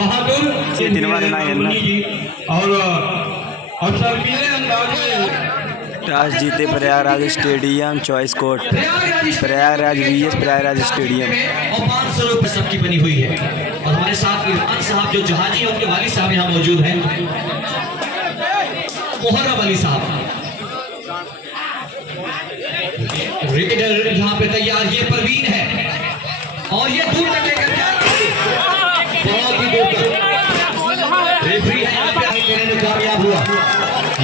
बहादुर और अफसर पीले अंदाज में टॉस जीते Prayagraj stadium choice court Prayagraj VS Prayagraj stadium. और 500 रुपये सबकी बनी हुई है। और हमारे साथ इरफान साहब जो जहाजी है उनके वालिद साहब यहाँ मौजूद हैं, मोहर्रम अली साहब रेडर यहाँ पे तैयार। ये परवीन है और ये दूर तक लेकर बहुत ही दूर तक रेफरी है यहाँ पे देने में कामयाब हुआ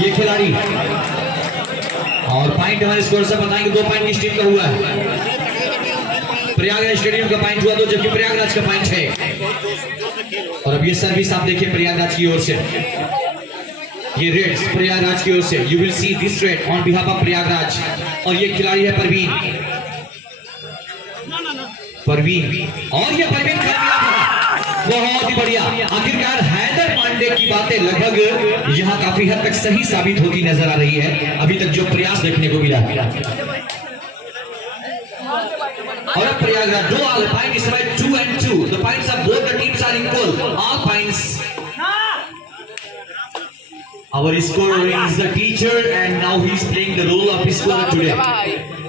ये खिलाड़ी। और पॉइंट हमारे स्कोर से बताएंगे 2 पॉइंट किस टीम का हुआ है। प्रयागराज स्टेडियम का पॉइंट हुआ 2 जबकि प्रयागराज का पॉइंट 6। और अब ये सर्विस आप देखिए प्रयागराज की ओर से, ये रेड्स प्रयागराज की ओर से। You will see this red on behalf of Prayagraj. और ये खिलाड़ी है परवीन और ये परवीन बहुत ही बढ़िया। आखिरकार हैदर पांडे की बातें लगभग यहाँ काफी हद तक सही साबित होती नजर आ रही है अभी तक जो प्रयास देखने को मिला। और अब प्रयागराज दो ऑल पॉइंट इस समय 2 and 2। The points of both the teams are equal. All points. Our scorer is the teacher and now he is playing the role of scorer today.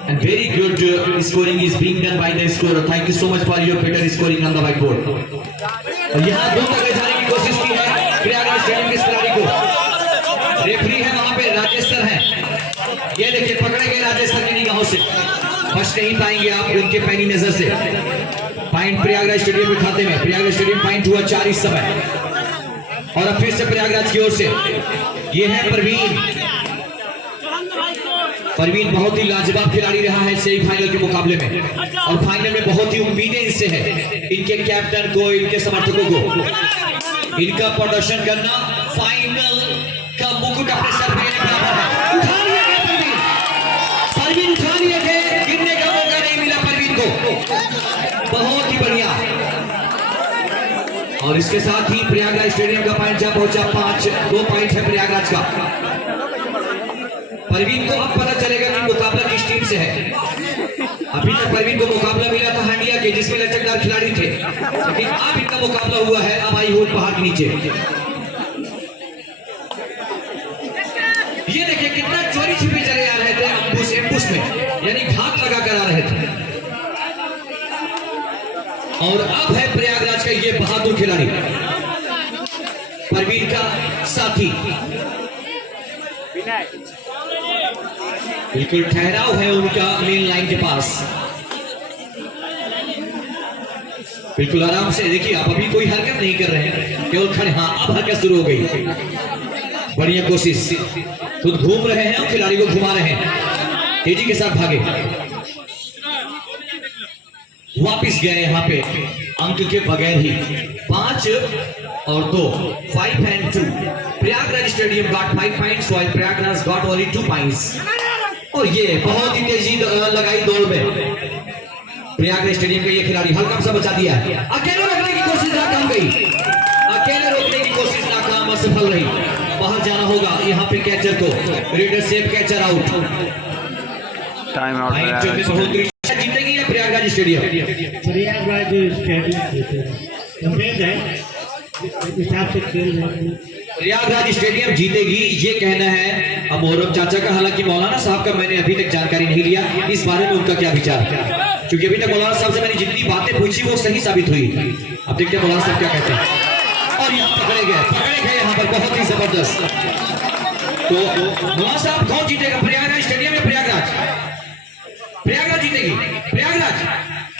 And very good scoring is being done by the scorer. Thank you so much for your better scoring on the whiteboard. और यहाँ 2 तक ले जाने की कोशिश की है Prayagraj stadium के खिलाड़ी को। रेफरी है वहाँ पे राजेश सर है। ये देखिए पकड़े गए राजेश सर की निगाहों से, बच नहीं पाएंगे आप उनके पैनी नजर से। पॉइंट प्रयागराज स्टेडियम के खाते में। प्रयागराज स्टेडियम पॉइंट हुआ 4 इस समय। और अब फिर से प्रयागराज की ओर से ये है परवीन बहुत ही लाजवाब खिलाड़ी रहा है सेमीफाइनल के मुकाबले में। और फाइनल में बहुत ही उम्मीदें इनसे है, इनके कैप्टन को, इनके समर्थकों को। इनका प्रदर्शन करना फाइनल का मुकुट अपने सर पे लेने के बराबर है। उठा लिया गया परवीन उठा लिए थे, गिरने का मौका नहीं मिला परवीन को। बहुत ही बढ़िया। और इसके साथ ही प्रयागराज स्टेडियम का पॉइंट जब पहुंचा 5। 2 पॉइंट है प्रयागराज का। परवीन को अब पता चलेगा कि मुकाबला किस टीम से है। अभी तक परवीन को मुकाबला मिला था हंडिया के जिसमें लचकदार खिलाड़ी थे, लेकिन अब इनका मुकाबला हुआ है अब आई हुई पहाड़ के नीचे। ये देखिए कितना चोरी छिपे चले आ रहे थे एम्बुश में, यानी घात लगा कर आ रहे थे। और अब है प्रयागराज का ये बहादुर खिलाड़ी परवीन का साथी। बिल्कुल ठहराव है उनका मेन लाइन के पास, बिल्कुल आराम से। देखिए आप अभी कोई हरकत नहीं कर रहे हैं, केवल खड़े। हाँ अब हरकत शुरू हो गई। बढ़िया कोशिश, खुद घूम रहे हैं और खिलाड़ी को घुमा रहे हैं, तेजी के साथ भागे। वापिस गए यहाँ पे अंक के बगैर ही। 5 और 2 5 and 2। Prayagraj stadium got 5 points while Prayagraj got only 2 points। और ये बहुत ही तेजी लगाई दौड़ में प्रयागराज स्टेडियम का ये खिलाड़ी हल्का सा बचा दिया। अकेले रोकने की कोशिश नाकाम गई, अकेले रोकने की कोशिश नाकाम, असफल रही। बाहर जाना होगा यहाँ पे कैचर को। Raider safe, catcher out. Time out. जीतेगी या प्रयागराज स्टेडियम? प्रयागराज प्रयागराज स्टेडियम जीतेगी ये कहना है अब मोहर्रम चाचा का। हालांकि मौलाना साहब का मैंने अभी तक जानकारी नहीं लिया इस बारे में उनका क्या विचार, क्योंकि अभी तक मौलाना साहब से मैंने जितनी बातें पूछी वो सही साबित हुई। अब देखते हैं मौलाना साहब क्या कहते हैं। और यहाँ पकड़े गए यहाँ पर बहुत ही जबरदस्त। तो मौलाना साहब कौन जीतेगा, प्रयागराज स्टेडियम या प्रयागराज? प्रयागराज जीतेगी। प्रयागराज,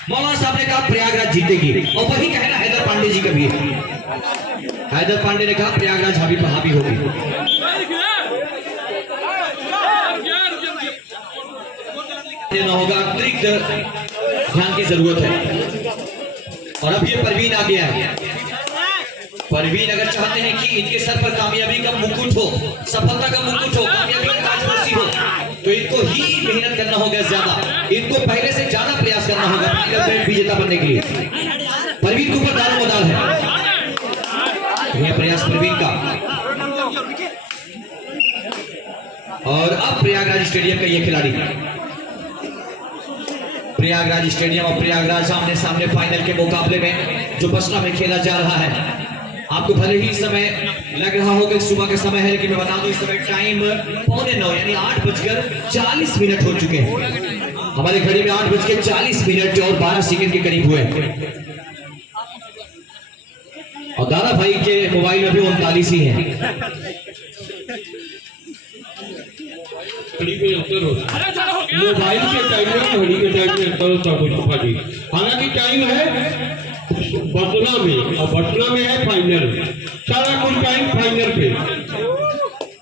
मौलाना साहब ने कहा प्रयागराज जीतेगी। और वही कहना हैदर पांडे जी का भी है। हैदर पांडे ने कहा प्रयागराज हावी पर हावी होगी। देना होगा, अतिरिक्त ध्यान की जरूरत है। और अब ये परवीन आ गया है। परवीन अगर चाहते हैं कि इनके सर पर कामयाबी का मुकुट हो, सफलता का मुकुट हो, कामयाबी की ताजपोशी हो, तो इनको ही मेहनत करना होगा ज्यादा। इनको पहले से ज्यादा प्रयास करना होगा फाइनल में विजेता बनने के लिए। परवीन के ऊपर दारोमदार है यह प्रयास परवीन का। और अब प्रयागराज स्टेडियम का यह खिलाड़ी, प्रयागराज स्टेडियम और प्रयागराज आमने सामने फाइनल के मुकाबले में जो बसना में खेला जा रहा है। आपको भले ही समय लग रहा होगा सुबह का समय है, लेकिन मैं बता दूं इस समय टाइम 8:45 यानी 8:40 हो चुके हैं। हमारे घड़ी में 8:40 और 12 सेकंड के करीब हुए और दादा भाई के मोबाइल में भी 39 ही है। घड़ी में अंतर होता है, मोबाइल के टाइम में घड़ी के टाइम में अंतर होता है। हालांकि टाइम है बटना में और बटना में है फाइनल, सारा कुल टाइम फाइनल पे।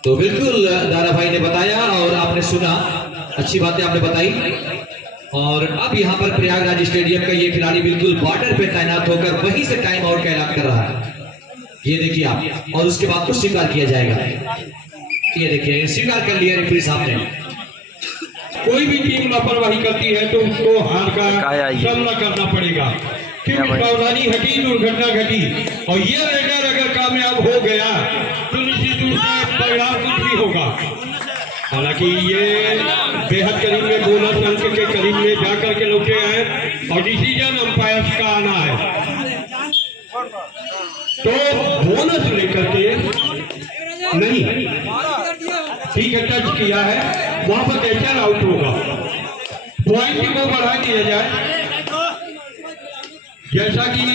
तो बिल्कुल दादा भाई ने बताया और आपने सुना, अच्छी बातें आपने बताई। और अब यहाँ पर प्रयागराज स्टेडियम का ये खिलाड़ी बिल्कुल बॉर्डर पे तैनात होकर वहीं से टाइम आउट का ऐलान कर रहा है। ये देखिए आप, और उसके बाद कुछ स्वीकार किया जाएगा। ये देखिए स्वीकार कर लिया रेफरी साहब ने। कोई भी टीम लापरवाही करती है तो उसको हार का सामना करना पड़ेगा, क्योंकि सावधानी हटी, दुर्घटना घटी। और ये रेडर अगर कामयाब हो गया तो निश्चित रूप से परिणाम कुछ भी होगा। हालांकि ये बेहद करीब में बोनस अंक के करीब में जाकर के लौटे हैं और डिसीजन अंपायर का आना है, तो बोनस लेकर के नहीं, ठीक है टच किया है वहां पर कैचर आउट होगा, पॉइंट को बढ़ा दिया जाए। जैसा कि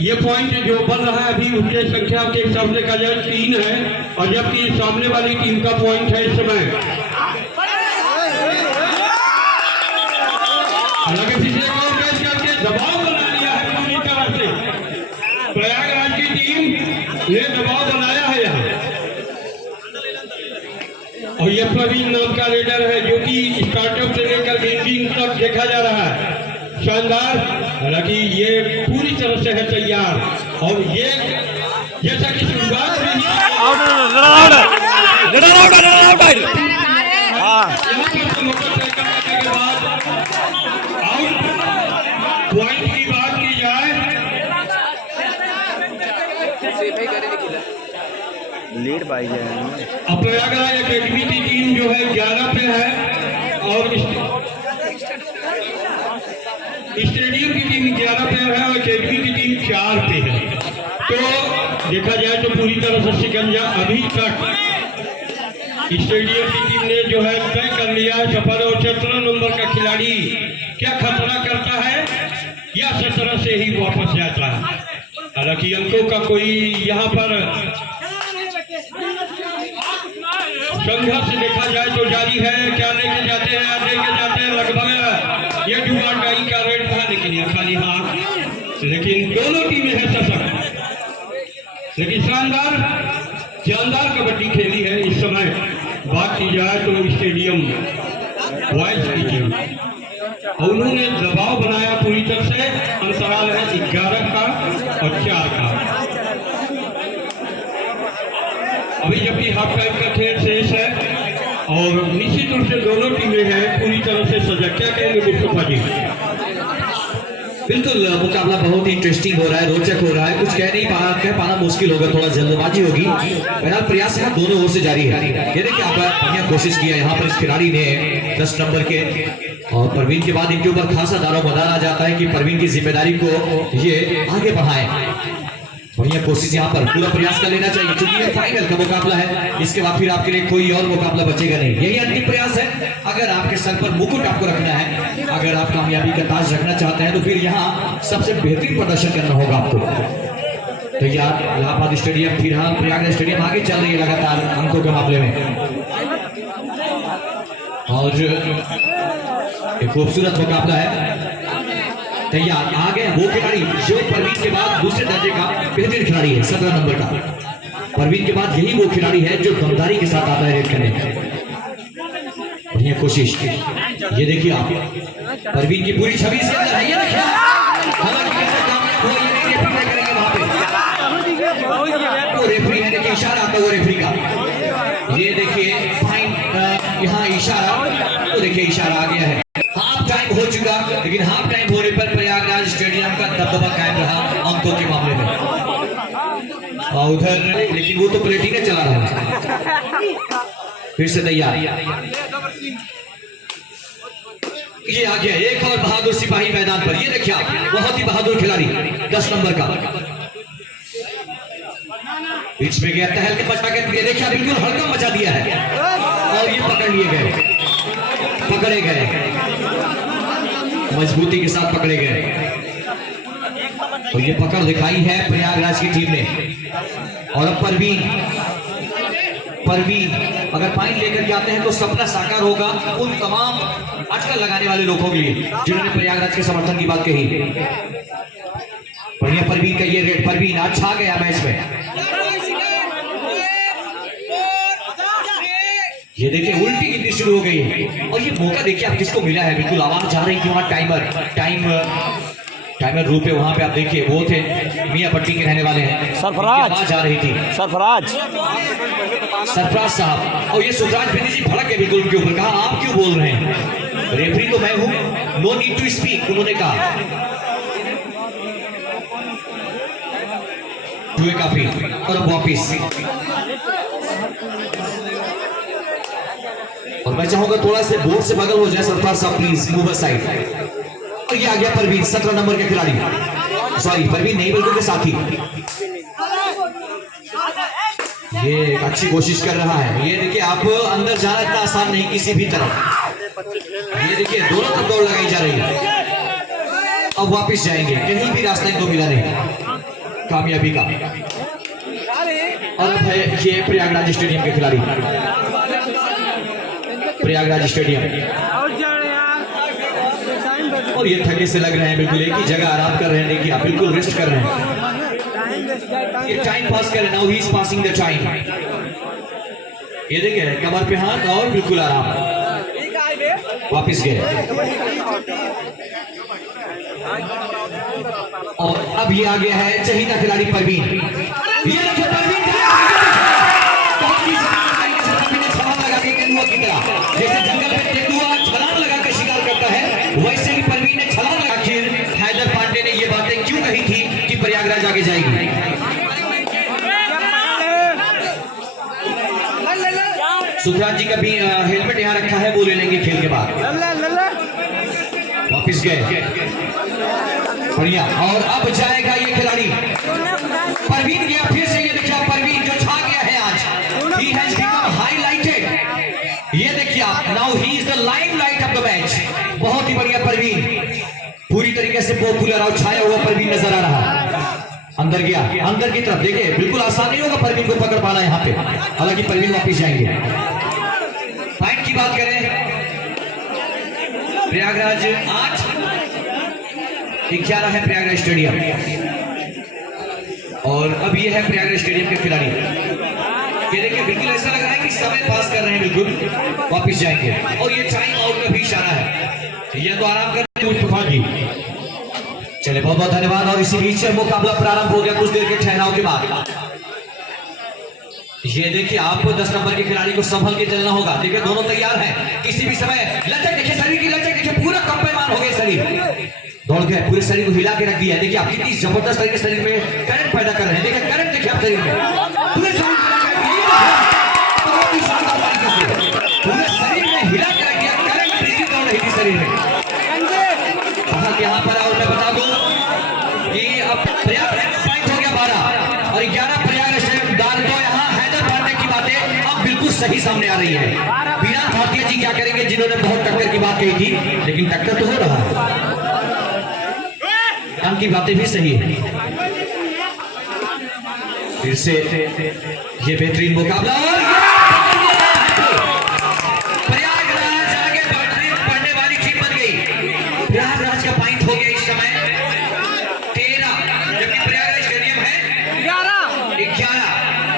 ये पॉइंट जो बन रहा है अभी उसके संख्या के हिसाब से कहा जाए 3 है, और जबकि सामने वाली टीम का पॉइंट है इस समय। हालांकि पिछले को कैच करके दबाव बना लिया है पूरी तरह से, प्रयागराज की टीम ने दबाव बनाया है यहाँ। और ये प्रवीण नाम का रेडर है जो कि स्टार्टअप से लेकर गेंदिंग तक देखा जा रहा है, शानदार। हालांकि ये पूरी तरह से है तैयार, और ये जैसा कि शुरुआत में आउट पॉइंट की बात की जाए, लीड पाई जाए। अब प्रयागराज एकेडमी की टीम जो है 11 पे है और स्टेडियम की टीम 11 पे है और एकेडमी की टीम 4 पे है। तो देखा जाए तो पूरी तरह से शिकंजा अभी तक स्टेडियम की टीम ने जो है तय कर लिया है सफर। और 17 नंबर का खिलाड़ी क्या खतरा करता है या 17 से ही वापस जाता है। हालांकि अंकों का कोई यहाँ पर संघर्ष देखा जाए तो जारी है। क्या लेके जाते हैं लगभग ये जुगाटाई का रेड था, लेकिन यह खाली हाथ। लेकिन दोनों टीमें हैं सशक्त, लेकिन शानदार कबड्डी खेली है इस समय। बात की जाए तो स्टेडियम बॉयज की टीम, और उन्होंने दबाव बनाया पूरी तरह से। अंतराल है 11 का और 4 का। अभी जबकि हाफ टाइम का खेल शेष है और निश्चित रूप से दोनों टीमें हैं पूरी तरह से सजग। क्या कहेंगे मुस्तफा जी? बिल्कुल मुकाबला बहुत ही इंटरेस्टिंग हो रहा है, रोचक हो रहा है। कुछ कह पाना मुश्किल होगा, थोड़ा जल्दबाजी होगी। बहरहाल प्रयास का दोनों ओर से जारी है। ये देखिए आप बढ़िया कोशिश किया यहाँ पर इस खिलाड़ी ने 10 नंबर के, और परवीन के बाद इनके ऊपर खासा दारोमदार आ जाता है कि परवीन की जिम्मेदारी को ये आगे बढ़ाएं। बढ़िया कोशिश यहाँ पर, पूरा प्रयास कर लेना चाहिए क्योंकि ये फाइनल का मुकाबला है। इसके बाद फिर आपके लिए कोई और मुकाबला बचेगा नहीं। यही अंतिम प्रयास है। अगर आपके सर पर मुकुट आपको रखना है, अगर आप कामयाबी का ताज रखना चाहते हैं, तो फिर यहाँ सबसे बेहतरीन प्रदर्शन करना होगा आपको। तो यार इलाहाबाद स्टेडियम, फिलहाल प्रयागराज स्टेडियम आगे चल रही है लगातार अंकों के मामले में। और एक खूबसूरत मुकाबला है तैयार। आ गए वो खिलाड़ी जो परवीन के बाद दूसरे दर्जे का बेहतरीन खिलाड़ी है, 17 नंबर का। परवीन के बाद यही वो खिलाड़ी है जो दमदारी के साथ आता है रेड करने। बढ़िया कोशिश। ये देखिए आप, परवीन की पूरी छवि इसके अंदर है। ये देखिए करेंगे वहां पे वो रेफरी है, देखिए इशारा आता है वो रेफरी का। ये देखिए यहाँ इशारा, तो देखिए इशारा आ गया है। हाफ टाइम हो चुका, लेकिन हाफ टाइम होने पर प्रयागराज स्टेडियम का दबदबा कायम रहा अंकों के मामले में। और उधर लेकिन वो तो प्लेटिंग चला रहा है। फिर से तैयार, ये आ गया एक और बहादुर सिपाही मैदान पर। ये देखिए आप, बहुत ही बहादुर खिलाड़ी 10 नंबर का। बीच में गया तहलके मचा के देखिए बिल्कुल हड़कंप मचा दिया है और ये पकड़ लिए गए, पकड़े गए, मजबूती के साथ पकड़े गए और ये पकड़ दिखाई है प्रयागराज की टीम ने। और अब परवीन अगर पॉइंट लेकर के आते हैं तो सपना साकार होगा उन तमाम अटकल लगाने वाले लोगों के लिए जिन्होंने प्रयागराज के समर्थन की बात कही। बढ़िया परवीन का ये रेड, परवीन आज छा गया मैच में। ये देखिए उल्टी गिनती शुरू हो गई है और ये मौका देखिए आप किसको मिला है। बिल्कुल आवाज आ रही थी वहां टाइमर रूप पे, वहां पे आप देखिए वो थे मियां पट्टी के रहने वाले हैं, सरफराज आवाज आ रही थी, सरफराज साहब। और ये सुखराज बिंदी जी भड़क के बिल्कुल उनके ऊपर कहा आप क्यों बोल रहे हैं, रेफरी तो मैं हूं, नो नीड टू स्पीक, उन्होंने कहा। हुए काफी और अब वापिस, और मैं चाहूंगा थोड़ा से बोर्ड से बगल हो जाए सरफराज साहब प्लीज, मूव साइड। और ये आ गया परवीन 17 नंबर के खिलाड़ी, सॉरी परवीन नहीं बल्कि साथी। ये अच्छी कोशिश कर रहा है। ये देखिए आप अंदर जाना इतना आसान नहीं किसी भी तरफ। ये देखिए दोनों तरफ दौड़ लगाई जा रही है। अब वापस जाएंगे, कहीं भी रास्ता इनको मिला नहीं कामयाबी का। और अब है ये प्रयागराज स्टेडियम के खिलाड़ी, प्रयागराज स्टेडियम। और ये थके से लग रहे हैं, बिल्कुल एक ही जगह आराम कर रहे हैं। देखिए आप बिल्कुल रेस्ट कर रहे हैं, ये टाइम पास कर रहे हैं। Now he is passing the time. ये देखिए कमर पे हाथ और बिल्कुल आराम, वापिस गए। और अब ये आ गया है चहीता खिलाड़ी परवीन। ये देखिए परवीन लगा के तेंदुआ की तरह, जैसे जंगल में तेंदुआ छलांग लगा के शिकार करता है, वैसे ही परवीन ने छलांग लगा। आखिर हैदर पांडे ने ये बातें क्यों कही थी कि प्रयागराज आगे जाएगी। सुखराज जी का भी हेलमेट यहाँ रखा है, वो ले लेंगे खेल के बाद। वापिस गए, बढ़िया। और अब जाएगा ये खिलाड़ी परवीन गया फिर से। ये देखिए परवीन जो छा गया है आज, ही हैज बिकम हाईलाइटेड। ये देखिए आप, now he is the limelight of the match. बहुत ही बढ़िया परवीन, पूरी तरीके से पॉपुलर और छाया हुआ परवीन नजर आ रहा। अंदर गया, अंदर की तरफ। देखिए बिल्कुल आसान नहीं होगा परवीन को पकड़ पाना यहाँ पे, हालांकि परवीन वापिस जाएंगे। पॉइंट की बात करें, प्रयागराज 8 11 है प्रयागराज स्टेडियम। और अब ये है प्रयागराज स्टेडियम के खिलाड़ी। ये देखिए बिल्कुल ऐसा लग रहा है कि समय पास कर रहे हैं, बिल्कुल वापिस जाएंगे। और ये टाइम आउट का भी इशारा है, ये तो आराम कर जी। चले बहुत बहुत धन्यवाद। और इसी बीच मुकाबला प्रारंभ हो गया कुछ देर के ठहराव के बाद। ये देखिए आप 10 नंबर के खिलाड़ी को संभल के चलना होगा। देखिए दोनों तैयार हैं, किसी भी समय लचक देखिए, शरीर की लचक देखिए, पूरा कंपेमान हो गए शरीर, दौड़ गए, पूरे शरीर को हिला के रख दिया। देखिए आप कितनी जबरदस्त तरीके शरीर में करंट पैदा कर रहे हैं। देखिए करंट देखिए आप शरीर में, पूरे शरीर में हिला के रख दिया, करंट बिजली दौड़ रही थी शरीर में। यहाँ पर और मैं बता दूं कि अब प्रयागराज पॉइंट हो गया 12 और 11 प्रयागराज डाल दो। यहाँ हैदर पांडे की बातें अब बिल्कुल सही सामने आ रही है। वीरान भारतीय जी क्या करेंगे, जिन्होंने बहुत टक्कर की बात कही थी, लेकिन टक्कर तो हो रहा है, उनकी बातें भी सही है। फिर से ये बेहतरीन मुकाबला और प्रयागराज आगे बढ़ने वाली टीम बन गई। प्रयागराज का पॉइंट हो गया इस समय 13, जबकि प्रयागराज स्टेडियम है 11।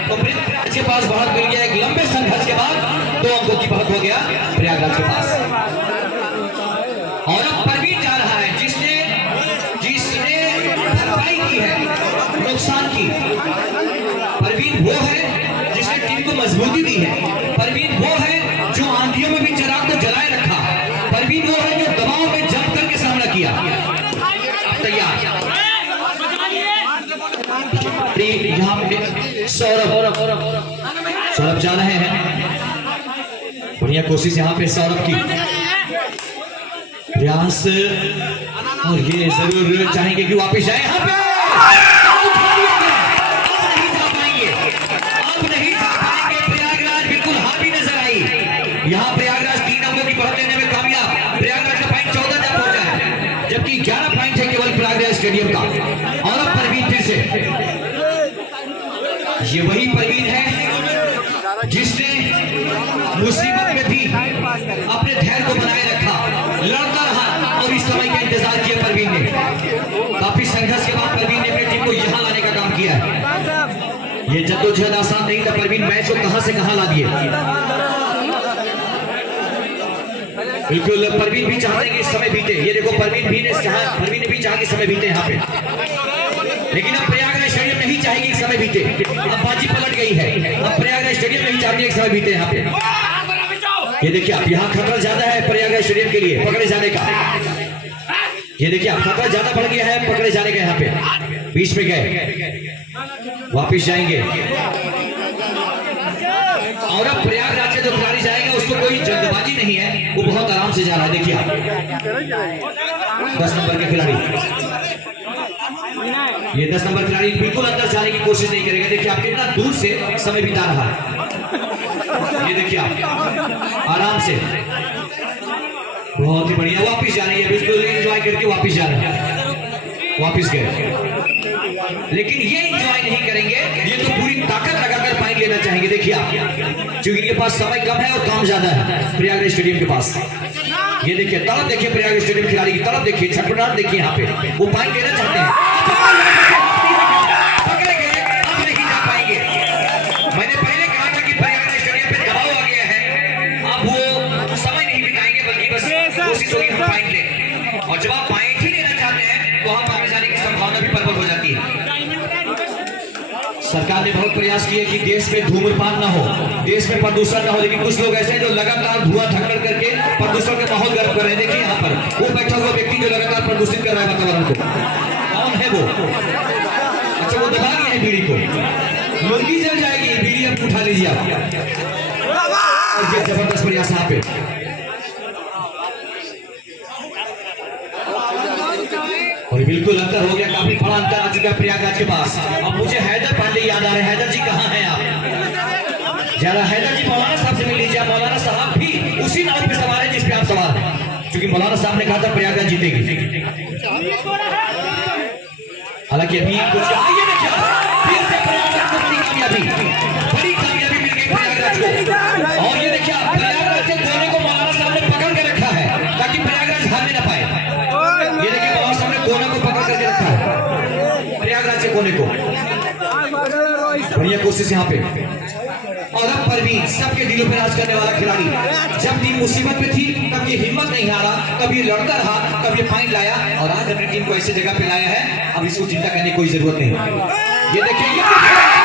तो प्रयागराज के पास बढ़त मिल गया, एक लंबे संघर्ष के बाद 2 अंकों की बढ़त हो गया प्रयागराज के पास। और अब परवीन जा रहा है, जिसने भरपाई की है नुकसान की। परवीन वो है जिसने टीम को मजबूती दी है। परवीन वो है जो आंधियों में भी चिराग को जलाए रखा। परवीन वो है जो दबाव में जम करके सामना किया। अब तैयार यहाँ पे सौरभ जा रहे हैं, बढ़िया कोशिश यहाँ पे सौरभ की, प्रयास। और ये जरूर चाहेंगे कि वापस जाए यहाँ पे, नहीं जा पाएंगे। ये वही परवीन है जिसने मुसीबत में भी अपने धैर्य को बनाए रखा, लड़ता रहा और इस समय का इंतजार किया परवीन ने। काफी संघर्ष के बाद परवीन ने अपनी टीम को यहां लाने का काम किया है। ये जद्दोजहद आसान नहीं था, परवीन मैच को कहां से कहां ला दिए। बिल्कुल परवीन भी चाहते हैं कि समय बीते। ये देखो परवीन भी चाहा कि समय बीते यहाँ पे, लेकिन अब प्रयागराज स्टेडियम नहीं चाहेगी कि समय बीते। अब बाजी पलट गई है, अब प्रयागराज स्टेडियम नहीं चाहती है कि समय बीते यहाँ पे। ये देखिए आप, यहाँ खतरा ज्यादा है प्रयागराज स्टेडियम के लिए पकड़े जाने का। ये देखिए आप, खतरा ज्यादा बढ़ गया है पकड़े जाने का। यहाँ पे बीच में गए, वापिस जाएंगे और अब प्रयागराज से जो खिलाड़ी जाएगा उसको कोई जल्दबाजी नहीं है, वो बहुत आराम से जा रहा है। देखिए आप 10 नंबर के खिलाड़ी, ये 10 नंबर खिलाड़ी बिल्कुल अंदर जाने की कोशिश नहीं करेगा। देखिए आप कितना दूर से समय बिता रहा है। ये देखिए आप आराम से, बहुत ही बढ़िया। वापिस जा रही है, बिल्कुल एंजॉय करके वापिस जा रहे हैं। वापिस गए, लेकिन ये एंजॉय नहीं करेंगे, ये तो पूरी ताकत लगाकर पॉइंट लेना चाहेंगे। देखिए आप, क्योंकि इनके पास समय कम है और काम ज्यादा है प्रयागराज स्टेडियम के पास। ये देखिए तड़प, देखिए प्रयागराज स्टेडियम खिलाड़ी की तड़प देखिए, छटपटाहट देखिए। यहाँ पे वो पॉइंट लेना चाहते हैं, पकड़े गए, अब नहीं जा पाएंगे। मैंने पहले कहा था कि प्रयागराज स्टेडियम पे दबाव आ गया है, अब वो समय नहीं बिताएंगे बल्कि बस कोशिश होगी हम पॉइंट लें। और जब आप पॉइंट ही लेना चाहते हैं तो हम आगे जाने की संभावना भी प्रबल हो जाती है। सरकार ने बहुत प्रयास किए कि देश में धूम्रपान ना हो, देश में प्रदूषण ना हो, लेकिन कुछ लोग ऐसे हैं जो लगातार धुआं धक्कड़ करके प्रदूषण के माहौल गर्म कर रहे हैं। देखिए यहाँ पर वो बैठा हुआ व्यक्ति जो लगातार प्रदूषित कर रहा है वातावरण को, कौन है वो? अच्छा, वो दबा रही है बीड़ी को, मुर्गी जल जाएगी, बीड़ी अब उठा लीजिए आप। और ये जबरदस्त प्रयास यहाँ पे, और बिल्कुल अंतर हो गया, काफी बड़ा अंतर आ चुका है प्रयागराज के पास। अब मुझे हैदर पांडे याद आ रहे हैं। हैदर जी कहाँ हैं आप? जरा हैदर जी मौलाना साहब से मिल लीजिए। मौलाना साहब भी उसी नाव पे सवार है जिस पे आप सवार हैं, क्योंकि मौलाना साहब ने कहा था प्रयागराज जीतेगी। हालांकि अभी कुछ फिर से प्रयागराज को बड़ी कामयाबी मिल गई प्रयागराज को। और ये देखिए प्रयागराज के कोने को मौलाना साहब ने पकड़ के रखा है ताकि प्रयागराज हारने ना पाए। ये देखिए मौलाना साहब ने कोने को पकड़ करके रखा है, प्रयागराज के कोने को। बढ़िया कोशिश यहाँ पे। और अब परवीन सबके दिलों पर राज करने वाला खिलाड़ी, जब टीम मुसीबत में थी तब ये हिम्मत नहीं हारा, कब ये लड़ता रहा, कब ये पॉइंट लाया, और आज अपनी टीम को ऐसी जगह पे लाया है, अब इसको चिंता करने की कोई जरूरत नहीं। ये देखिए